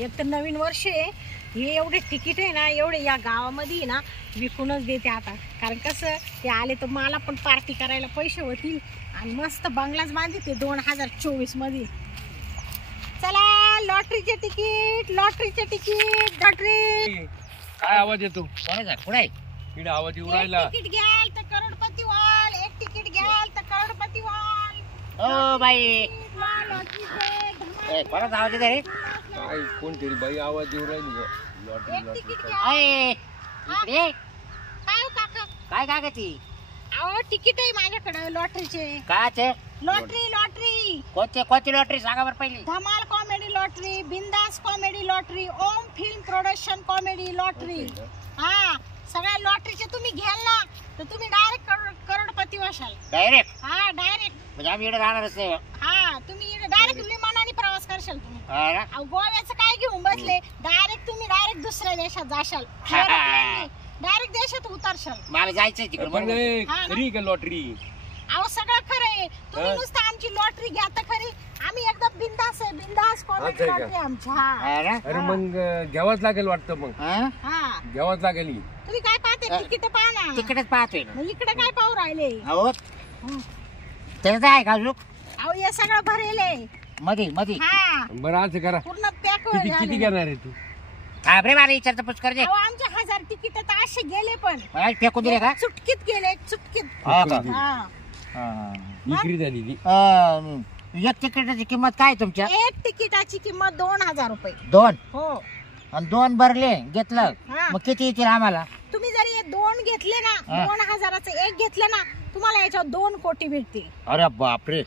एक तर नवीन वर्ष आहे, हे एवढे तिकीट आहे ना, एवढे या गावामध्ये ना विकूनच देते आता. कारण कसं ते आले तर मला पण पार्टी करायला पैसे होतील आणि मस्त बंगलाच बांधिते 2024 मध्ये. चला लॉटरीचे तिकीट, लॉटरीचे तिकीट, लॉटरी. काय आवाज येतो? कोणाचा कुठे इकडे आवाज येऊ राहिला. तिकीट घ्याल तर करोडपती व्हाल, एक तिकीट घ्याल तर करोडपती व्हाल. ओ बाई लॉटरीचे कोणाचा आवाज येते रे? काय कोणतरी बाई आवाज येऊ राहिली गं. लॉटरी एक तिकीट लॉटरी. घ्या. अय, इकडे काय हो काका? काय काय ती अहो तिकीट आहे माझ्याकडे लॉटरीचे. काचे लॉटरी लॉटरी कोणती लॉटरी सांगा बरं पहिली. धमाल कॉमेडी लॉटरी, बिंदास कॉमेडी लॉटरी, ओम फिल्म प्रोडक्शन कॉमेडी लॉटरी. हा सगळ्या लॉटरीचे तुम्ही घ्याल ना तर तुम्ही डायरेक्ट करोडपती व्हाल. डायरेक्ट हा डायरेक्ट. म्हणजे आम्ही इकडे राहणारच नाही. हा तुम्ही डायरेक्ट विमानाने प्रवास करशाल तुम्ही. हा ना? अहो गोव्याचं काय घेऊन बसले, डायरेक्ट तुम्ही डायरेक्ट दुसऱ्या देशात जाशाल, डायरेक्ट देशात उतरशाल. मला जायचंय तिकडे पण म्हणून. नाही, हा ना? खरी का लॉटरी? अहो सगळं खरं आहे. तुम्ही हा? नुसतं आमची लॉटरी घ्या तर खरी. आम्ही एकदम बिंदास आहे, बिंदास कॉमेडी अच्छा, लॉटरी आमची. हा हा ना? अरे मग घ्यावाच लागेल वाटतं. मग हा? हा घ्यावाच लागेल ही. तुम्ही काय पाहते, तिकीट पाहा ना. तिकडेच पाहतोय ना. मग इकडे काय पाहू राहिले? अहो हं. त्याचं आहे का लोक अहो हे सगळं भरेल आहे. मध्ये मध्ये हा बरं असं करा, पूर्ण पॅक किती घेणार आहे तू? हा बरे मला विचारतं पुष्कर दे. अहो आमचे 1000 तिकीट तर असे गेले पण मला फेकून दिले का? चुटकीत गेले, चुटकीत. हा का? हा हा. विक्री झाली ती. एक तिकिटाची किंमत काय तुमच्या? एक तिकिटाची किंमत 2000 रुपये. दोन हो आणि दोन भरले घेतलं हा. मग किती येतील आम्हाला? तुम्ही जर हे 2 घेतले ना, हा. 2000चं एक घेतलं ना, तुम्हाला याच्यावर 2 कोटी भेटतील. अरे बापरे.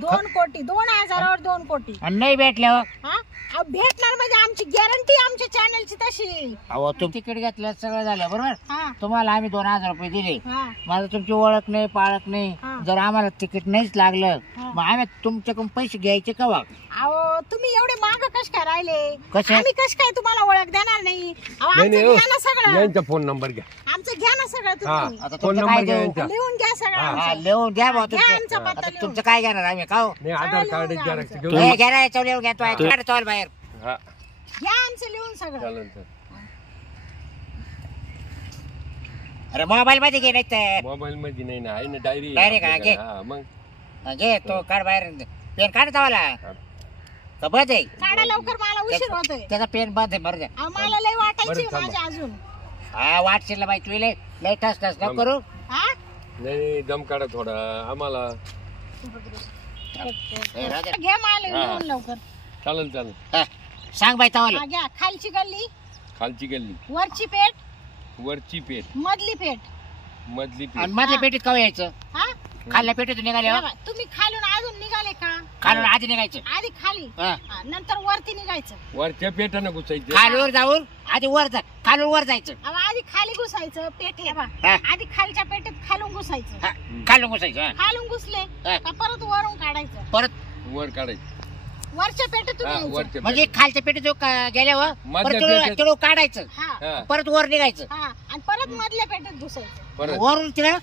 2 कोटी, 2000वर 2 कोटी. आणि नाही भेटल्यावर? हा अहो, भेटणार म्हणजे आमची गॅरंटी आमच्या चॅनलची तशी. अहो तुम्ही तिकीट घेतलं सगळं झालं बरोबर. हा तुम्हाला आम्ही 2000 रुपये दिले. हा माझं तुमची ओळख नाही पाळख नाही. हा. जर आम्हाला तिकीट नाहीच लागलं हा. मग आम्ही तुमच्याकडून पैसे घ्यायचे का वा? अहो तुम्ही एवढे माग कश काय राहिले? कसे? आम्ही कश काय तुम्हाला ओळख देणार नाही? अहो नाही आमचं नाही हो. घ्या ना सगळं, यांचा फोन नंबर घ्या. आमचं घ्या ना सगळं हा तुम्ही. आता फोन तुमचं नंबर काय घ्या देऊ? यांचा. लिहून घ्या सगळं हा. हा आमचं. लिहून घ्या भाऊ घ्या आमचा तुमचं. पत्ता आता लिहून. तुमचं काय घेणार आम्ही खाऊ? नाही आधार चालेल, कार्ड लिहून जरा घ्या घेऊन. घ्या ना याच्यावर लिहून घ्या तो चल बाहेर. हा घ्या आमचं लिहून सगळं. चालेल सर. अरे मोबाईल मध्ये घे नाही तर. मोबाईल मध्ये नाही ना, आहे ना डायरी. Diary का? घे. हा मग घे तो काढ बाहेर. पेन काढ तवाला का बंद आहे? काढा लवकर, मला उशीर होतोय. त्याचा पेन बंद आहे बरं. अहो, मला लय वाटायची बरं, थांबा. माझ्या अजून. हा वाटशील बाई तू लय टस टस नको करू. हा नाही दम काढा थोडा आम्हाला. ए, राजा. घ्या मला हा. लिहून लवकर. चालेल चालेल. हा, सांग बाई तवाला. हा, घ्या. खालची गल्ली, खालची गल्ली, वरची पेठ, वरची पेठ, मधली पेठ. मधली आणि पेठ. मधल्या पेटीत कवा यायचं? हा खाल्ल्या पेटीतून निघाले बघा, तुम्ही खालून अजून निघाले का? खालून आधी निघायचं. आधी खाली, हा. हा, नंतर वरती निघायचं. वरच्या पेठानं घुसायचं. खालून जाऊन आधी वर जा खालून वर जायचं. अहो, आधी खाली घुसायचं पेठे. हा. आधी खालच्या पेठेत खालून घुसायचं. हा, खालून घुसायचं. हा. खालून घुसले हा. का परत वरून काढायचं. परत वर काढायचं. वरच्या पेठेतून हा यायचं. वरच्या म्हणजे खालच्या पेटीत जो गेल्यावर मधल्या परत पेटीत. तिळू काढायचं. हा हा परत वर निघायचं. हा आणि परत मधल्या पेठेत घुसायचं. परत वरून तिला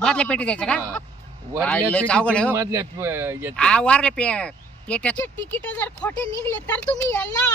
मधल्या पेटीत यायचं का? हा. वरल्या लयच अवघड आहे पेटीतून हो. मधल्या याच्यात. हा वरल्या पेट्यात. तुमचे तिकीट जर खोटे निघले तर तुम्ही याल ना.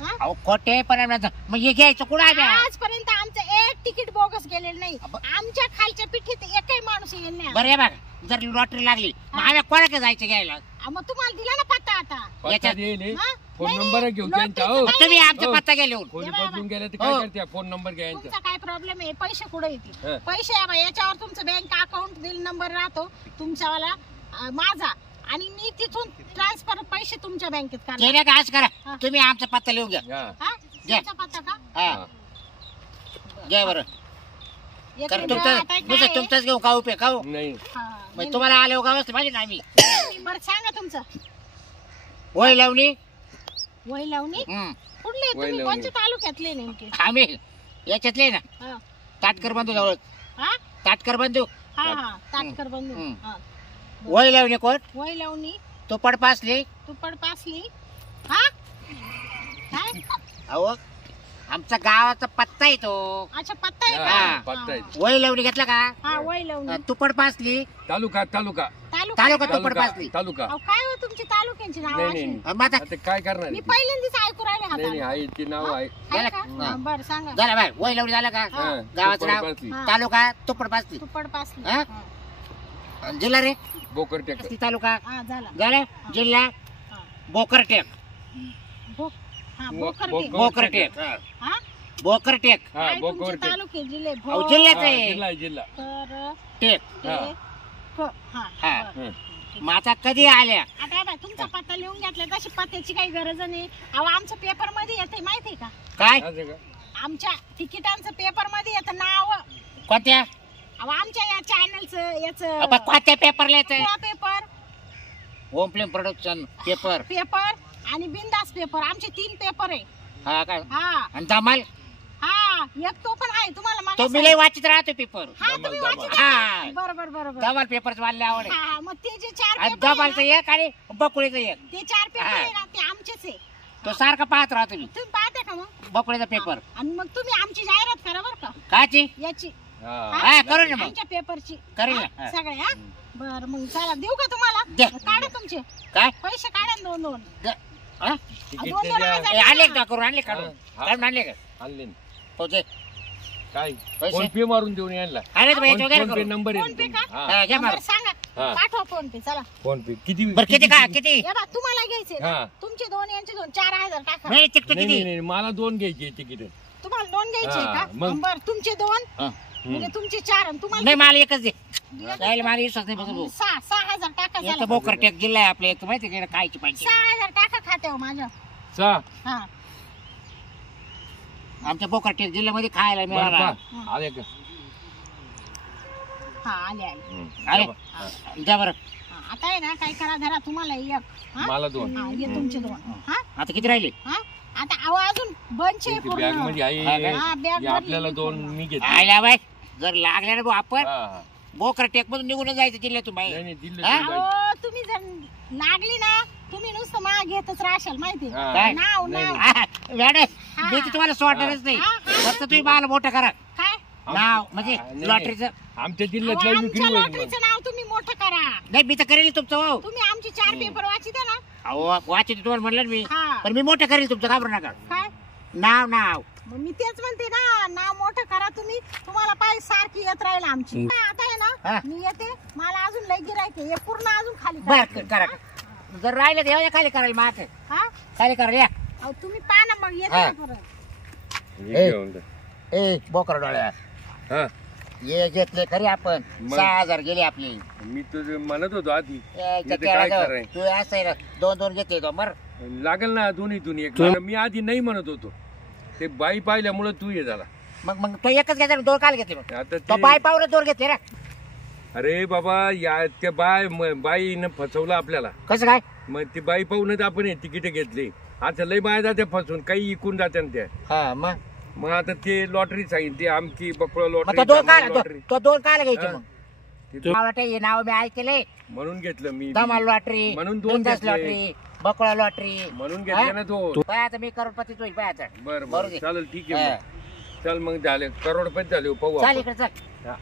हा? अहो खोटे पण मग हे घ्यायचं कुठं आम्ही? आजपर्यंत आमचं एक तिकीट बोगस गेलेलं नाही. अब- आमच्या खालच्या पिठीत एकही माणूस येईल नाही. बरं हे बघ जर लॉटरी लागली मग आम्ही कोणाकडे जायचं घ्यायला? मग तुम्हाला दिला ना पत्ता आता. पत्ता याच्यात- देईल हे. हा? फोन नाही, नंबर नाही, घेऊ लॉटरीचं त्यांचा. हो काही तुम्ही नाही. आमचा हो. पत्ता गेले होऊन. कोणी हे बघा. बदलून गेले तर हो. काय करते? फोन नंबर घ्या यांचा. तुमचा काय प्रॉब्लेम आहे? पैसे कुठे येतील? हा. पैसे आहे बा, याच्यावर तुमचं बँक अकाउंट बिल नंबर राहतो तुमच्यावाला, माझा, आणि मी तिथून ट्रान्सफर पैसे तुमच्या बँकेत करणार. केलं का आज करा हा. तुम्ही आमचा पत्ता लिहून घ्या. हा. हा? घ्या. तुमचा पत्ता का? हा हा. घ्या बरं. एक कारण मिनिट, तुमचं आता काय दुसरं आहे? तुमचंच घेऊ खाऊ पे खाऊ. नाही हा, मग नाही, तुम्हाला आले का वस्तू पाहिजे ना आम्ही. नाही. बरं सांगा तुमचं. होय लावणी. वही लावणी हम्म. कुठले वही तुम्ही? लावणी. कोणत्या तालुक्यातले नेमके? आम्ही याच्यातले ना हा ताटकर बंधू जवळ. हा ताटकर बंधू हा हा ताटकर बंधू. हम्म. हा. होय लावणी कोण वही लावणी, तो पडपासली. तुपड पासली. हा काय? अहो आमचा गावाचा पत्ता आहे तो. अच्छा पत्ता आहे हा, का? पत्ता आहे. हा. वय लावणी घेतला का? हा वही लावणी. तुपड पासली. तालुका तालुका तालुका तालुका तुपड पासली. तालुका अहो, काय हो तुमची तालुक्यांची नाव नाही अशी? नाही मग आता आता काय करणार मी आहे ती? पहिल्यांदाच ऐकू राहिले नाही नाही हाताला. आहे ते नाव आहे आहे का? हा. हा, बरं सांगा. झालं बाय वय लवडी झालं का हा, गावाचं नाव तुपड पासली. हा. तालुका तुपड पासली. तुपड पासली. हा? हा. आणि जिल्हा रे बोकर टेक पासली तालुका हा, झाला. झालं जिल्हा हा. बोकरटेक. हा, बोकर बो- टेक. बो- बोकरटेक हा? बोकरटेक. हा काय बोकर तुमचे टेक तालुके जिल्हे अहो, भो- जिल्ह्याचं हा, आहे जिल्हा आहे, जिल्हा तर टेक. हा. ते क. हा, हा. बरं. हं. मग आता कधी आल्या आता बाय तुमचा पत्ता लिहून घेतला तशी पत्त्याची काही गरज नाही. अहो आमच्या पेपर मध्ये येते माहितीये का? काय असं का? आमच्या तिकिटांचं पेपर मध्ये येतं नाव. कोणत्या अहो आमच्या या चॅनलचं याचं आपण कोणत्या पेपरला येतं paper home film production paper. Paper आणि बिंदास पेपर आमचे 3 पेपर आहे. हा काय हा आणि धमाल हा एक तो पण आहे तुम्हाला तो मागास मी आहे. लय वाचित राहतो पेपर. हा तुम्ही धमाल. वाचित हा. आहे. बरोबर बरोबर. धमाल पेपर वाढले आवड हा हा, मग ते जे 4 आणि पेपर आहे धमालचं ना, एक आणि बकुळीचं एक ते 4 पेपर हा. आहे ना ते आमचेच आहे. तो सारखा पाहत राहतो मी तुम्ही पाहता का मग? बकुळीचा पेपर. आणि मग तुम्ही आमची जाहिरात करा बरं का काची याची हा. हा करू ना मग आमच्या पेपरची. करेल ना. हा, हा. सगळे हा बरं मग चला देऊ का तुम्हाला? दे. काढा तुमचे काय पैसे काढा ना 2-2. हा? तिकीट दोन- ते दोन द्या. हजार. ए, आणले का करून आणले काढून हा. काढून आणले का आणले ना. हो ते काय पैसे? फोन पे मारून देऊन यायला आणले तर याच्यावर काय फोन पे करू नंबर फोन पे आहे का? हा, हा, घ्या बरं मारू. सांगा हा. पाठवा फोन पे चला. फोन पे किती बरं किती का किती या बा तुम्हाला घ्यायचे ना? हा. तुमचे 2 यांचे 2 4,000 टाका. नाही तिकीट नाही किती नाही मला 2 घ्यायचे तिकीट तुम्हाला 2 घ्यायचे हा, का? मग? बरं तुमचे 2 हा. म्हणजे तुमचे 4 आणि तुम्हाला नाही मला एकच दे जायला मला विश्वास नाही बघू 6,000 टाका एक चला. बोकरटेक जिल्हा आहे आपल्या एक माहिती का कायची पाहिजे 6,000 टाका खात्यावर माझ्या. सा हा आमच्या बोकरटेक जिल्ह्यामध्ये खायला बरं मिळाला का? आले का हा आले आले. अरे हा. द्या बरं हा, आता आहे ना काय करा धरा तुम्हाला एक. हा? मला 2 हा ये तुमचे 2. हा आता किती राहिले हा आता अहो अजून बंच आहे बॅग मध्ये पूर्ण. आहे हा, बॅग हे आपल्याला भरली 2 पूर्ण. मी घेतले आयला बाय जर लागल्या ना भाऊ आपण हा, हा. बोकरटेक मधून निघून जायचं जिल्ह्यातून नाही बाई नाही दिले हा? ते बाई. अहो तुम्ही जर लागली ना तुम्ही नुसतं माग घेतच राहशाल माहिती हा. काय? नाव नाही, नाव नाही. मॅडम मी तर तुम्हाला सोडणारच नाही हा, हा. फक्त तुम्ही मला मोठं करा काय नाव म्हणजे हा, नाही, लॉटरीचं आमच्या अहो, जिल्ह्यात लई विक्री आमच्या होईल मग. लॉटरीचं नाव तुम्ही मोठं करा. नाही मी तर करेल तुमचं हो तुम्ही आमचे 4 पेपर वाचित ना. अहो वाचित तुम्हाला म्हणलं ना मी हा पण मी मोठं करेल तुमचं घाबरू नका काय नाव नाव मग मी तेच म्हणते ना नाव मोठं करा तुम्ही. तुम्हाला पाय सारखी येत राहील आमची. काय आता आहे हा. ना मी येते मला अजून लई गिरायके हे पूर्ण अजून खाली करा. बर करा जर राहिलं तर या खाली करायला माग हा खाली करायला या अहो तुम्ही पहा ना मग येते हा. ना परत. हे घेऊन जा. ए बोकर डोळ्या हा ये घेतले खरे आपण मग? 6,000 गेले आपले मी तुझं म्हणत होतो आधी ए, इथे त्या काय केळाचं, कराय? तू असं आहे ना 2-2 घेतले तो मर लागेल ना दोन्हीतून एक मला मी आधी नाही म्हणत होतो ते बाई पाहिल्यामुळे तू हे झाला मग तो एकच घेतला 2 काल घेतले मग आता तो ते बाय पावलं 2 घेतले रे अरे बाबा या त्या बाईनं फसवलं आपल्याला कसं काय मग ती बाई पाहूनच आपण हे तिकीट घेतली आता लय बाया जात्या फसून काही इकून जात्या ना त्या हा मग आता ते लॉटरी सांगितली आमची बकळ मग लॉटरी तो 2 काल लॉटरी तो 2 काल घ्यायचे हा. मग ते मला वाटतं हे नाव मी ऐकले म्हणून घेतलं मी धमाल लॉटरी म्हणून 2 बिंदास घेतले. लॉटरी बकोळा लॉटरी म्हणून घेतले ना तो पाय आता मी करोडपती होईल पाय आता बर बरोबर बर आहे. चालेल ठीक हा. आहे मग. चल मग झाले करोडपती झाले हो, पाहू चाल आपण. इकडे चल हा.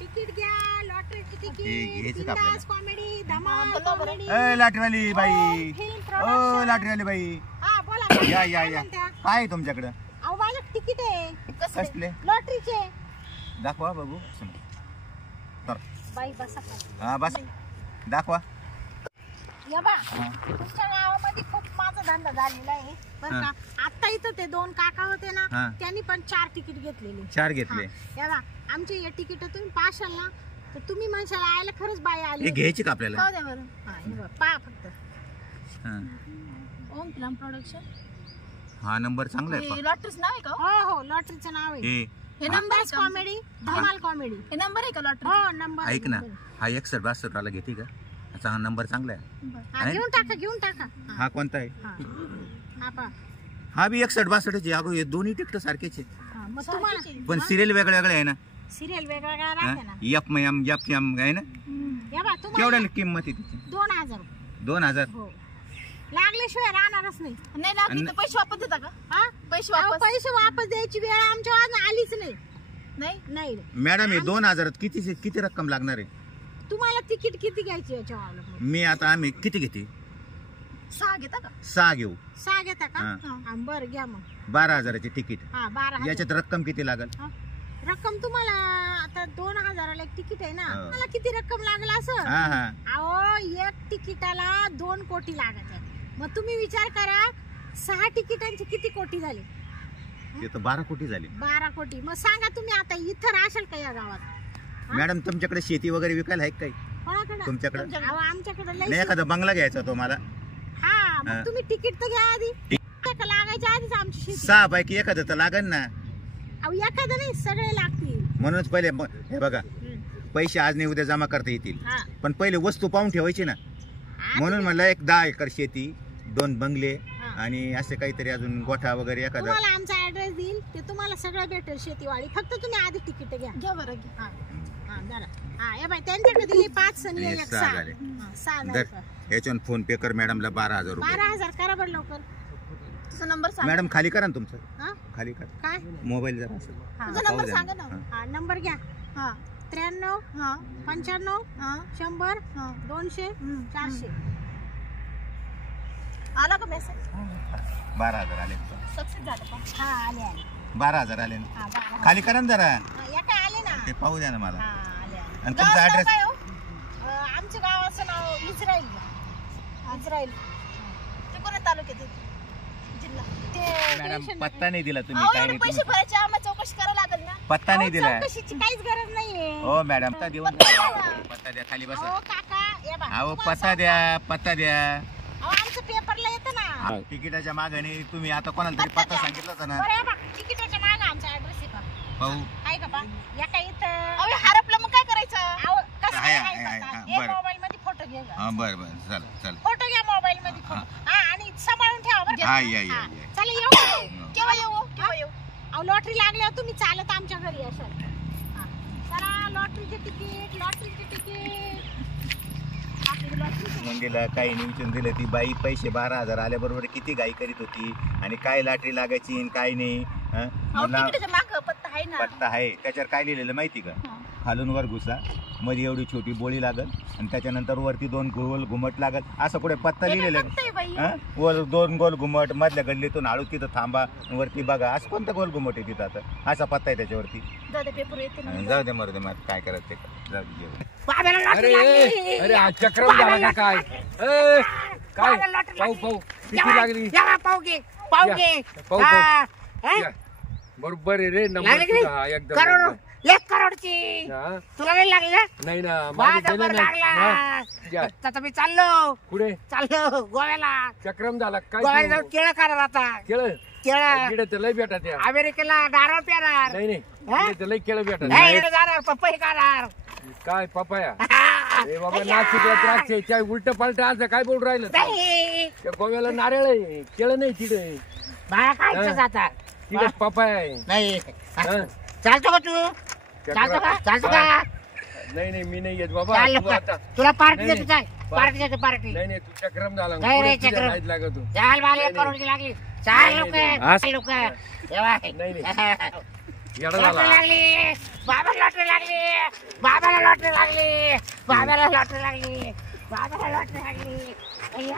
तिकीट घ्या लॉटरीची हे तिकीट घ्यायचं का बिंदास कॉमेडी धमाल कॉमेडी ए लाटरीवाली बाई फिल्म ओ प्रोडक्शन. लाटरीवाली बाई हा बोला ना. या काय या म्हणता? काय आहे तुमच्याकडं अहो माझं तिकीट आहे कसले लॉटरीचे. दाखवा बघू तर बाई बसा खाली. हा बस दाखवा या बा तुमच्या गावामध्ये खूप माझा धंदा झालेला आहे बरं का. आता इथं ते 2 काका होते ना हा. त्यांनी पण 4 तिकीट घेतलेले. 4 घेतले हा. या बा आमचे हे तिकीट तुम्ही पाशाल ना तर तुम्ही म्हणशाल आयला खरंच बाई आली हे होती. घ्यायचे का आपल्याला पाहू द्या बरं. हा, हे बघ, पहा फक्त हा. ओम फिल्म प्रोडक्शन. हा नंबर चांगला आहे लॉटरीच नाव आहे का हो हो लॉटरीचं नाव आहे. हे हे नंबर बिंदास कॉमेडी धमाल कॉमेडी. हे नंबर आहे का लॉटरी हो नंबर ऐक ना हा 61-62 वाला घेते का हा नंबर चांगला आहे हा, घेऊन टाका घेऊन टाका. हा, हा कोणता आहे हा. हा पहा. हा बी 61-62 अगो हे दोन्ही तिकीट सारखेच आहे हा, मग तुम्हाला पण सिरियल वेगळे वेगळे आहे ना सिरियल वेगवेगळ्या राहते ना. एफ आहे ना या बा तुम्हाला केवढ्या किंमत आहे तिची 2,000 2000 हो लागल्याशिवाय राहणारच नाही. नाही लागली तर पैसे वापस देता का हा पैसे अहो, वापस पैसे वापस द्यायची वेळ आमच्या आज आलीच नाही. नाही नाही मॅडम हे 2000 किती रक्कम लागणार आहे? तुम्हाला तिकीट किती घ्यायची याच्यावर मी आता आम्ही किती घेते? 6 घेता का? 6 घेऊ. 6 घेता का? हा. हा, बरं घ्या मग 12,000चे तिकीट. हा 12,000. याच्यात रक्कम किती लागल? हा. रक्कम तुम्हाला आता 2,000ला एक तिकीट आहे ना, हो. मला किती रक्कम लागला असं? हा हा अहो एक तिकिटाला 2 कोटी लागत आहे. मग तुम्ही विचार करा 6 तिकिटांचे किती कोटी झाले? ते तर 12 कोटी झाले. 12 कोटी. मग सांगा तुम्ही आता इथं राहशाल का या गावात? हा? मॅडम तुमच्याकडे शेती वगैरे विकायला आहे का काही? कोणाकडे? तुमच्याकडे? अहो, आमच्याकडे लई नाही एखादा बंगला घ्यायचा तुम्हाला? हा हा. मग तुम्ही तिकीट तर घ्या आधी. लागायच्या आधीच आमची शेती. 6 पैकी एखादं तर लागन ना. अहो एखादं नाही, सगळे लागतील. म्हणूनच पहिले हे बघा, पैसे आज नाही उद्या जमा करता येतील, हा. पण पहिले वस्तू पाहून ठेवायची ना. हा, म्हणून म्हणलं एक 10 एकर शेती, 2 बंगले हा. आणि असे काहीतरी अजून गोठा वगैरे एखादा. तुम्हाला आमचा ऍड्रेस देईल, ते तुम्हाला सगळं भेटेल शेतीवाडी. फक्त तुम्ही आधी तिकीट घ्या बरं घ्या. हा हा जरा हा या बाई त्यांच्याकडे दिली 5 आणि हे एक 6 6. झाले. 6 दर झाले. याच्यावर फोन पे कर मॅडमला 12,000 रुपये. 12,000 करा बरं लवकर. तुझा नंबर सांग. मॅडम खाली करा ना तुमचं, हा खाली करा काय? मोबाईल जरा असेल. हा. तुझा नंबर सांगा ना. हा नंबर घ्या. हा 93 95 100 200 400. आला का मेसेज? 12,000 आले. सक्सेस झालं का? हा आले आले. 12,000 आले ना. हा 12. खाली करा ना जरा, या काय आले ना. ते पाहू द्या ना मला. हा आले आले. आणि तुमचा गावाचं ऍड्रेस? नाव काय हो? आमच्या गावाचं नाव इस्राईल. इस्राईल. ते कोणत्या तालुक्यात येते? जिल्हा. ते मॅडम टेन्शन पत्ता नाही दिला तुम्ही. अहो, काय एवढे नाही पैसे तुम्ही भरायचे आम्हाला चौकशी करायला लागेल ना. पत्ता नाही दिला. चौकशीची काहीच गरज नाहीये. हो मॅडम पत्ता देऊन पत्ता द्या. पत्ता द्या, खाली बसा. अहो काका या बा. अहो तुम्हाला पत्ता द्या, पत्ता द्या. अहो आमचं पेपरला येतं ना. तिकिटाच्या मागणी तुम्ही आता कोणाला तरी पत्ता सांगितला होता ना. बरं या बा, तिकिटाच्या मागं आमचा ऍड्रेस आहे का? पाहू. आहे का बा? या काय इथं? अहो हरपलं मग काय करायचं? अहो कसं आहे, काय आहे, करायचं? आहे, हे बरं. मोबाईल मध्ये फोटो घे. हा बरं बरं चला चला. फोटो घ्या मोबाईल मध्ये फोटो. हा आणि सांभाळून ठेवा बरं का? हा, या, या, हा. या. चला येऊ. केव्हा येऊ? केव्हा येऊ? अहो लॉटरी लागल्यावर तुम्ही चालत आमच्या घरी असाल. हा. चला लॉटरीचे तिकीट, लॉटरीचे तिकीट. आपली लॉटरी. मंडीला काही नाही विचारून दिलं. ती बाई पैसे 12,000 आल्याबरोबर किती घाई करीत होती आणि काय लॉटरी लागायची आणि काय नाही. हं? म्हणलं, माग पत्ता आहे ना. पत्ता आहे त्याच्यावर काय लिहिलेलं माहिती का? खालून वर घुसा, मध्ये एवढी छोटी बोळी लागल आणि त्याच्यानंतर वरती 2 गोल घुमट लागल. असं कुठे पत्ता लिहिलेलं आहे? वर 2 गोल घुमट, मधल्या गल्लीतून हळू तिथं थांबा, वरती बघा. असं कोणतं गोल घुमट आहे तिथं? आता असा पत्ता आहे त्याच्यावरती. जाऊ दे मरू दे, मग काय करायचं ते कर. जाऊ दे जेवण. अरे अरे हा चक्रम झाला का काय? ए, काय पाहू पाहू किती लागली? पाहू घे. या, पाहू पाहू या. बरोबर आहे रे नंबर तुझा हा, एकदम बरोबर. 1 करोडची. हा? तुला नाही लागली ना? नाही ना माझं गेलं नाही. हा, या. आता मी चाललो गोव्याला. चक्रम झाला काय गोव्याला जाऊन केळं करायला आता. केळ केळं किडे तर लय भेटा त्या. अमेरिकेला नारळ प्याणार. नाही नाही किडे तर लय केळ भेटा. नाही जाणार पपई खाणार. काय पपाया? ए बाबा नाशिकला द्राक्ष आहे, त्या उलट पालट असं काय बोल राहिलं? नाही त्या गोव्याला नारळ आहे, केळ नाही तिथे. मला खायचंच आता. तिथे पपाया आहे. नाही हा? चालतो का तू? चालतो का? चालतो का? नाही नाही मी नाही येत बाबा. चाल तू आता तुला पार्टी नाही, देतो काय? पार्टी देतो पार्टी. नाही नाही तू चक्रम झाला नाही रे, पुढे तुझ्या चक्रम. नाहीत लागत तू. चाल मला नाही, 1 करोडची लागली. नाही, चाल नाही. लोक लोक नाही, येडा लॉटरी झाला. लागली. बाबाला लॉटरी लागली. बाबाला लॉटरी लागली. बाबाला लॉटरी लागली. बाबाला लॉटरी लागली. अय्या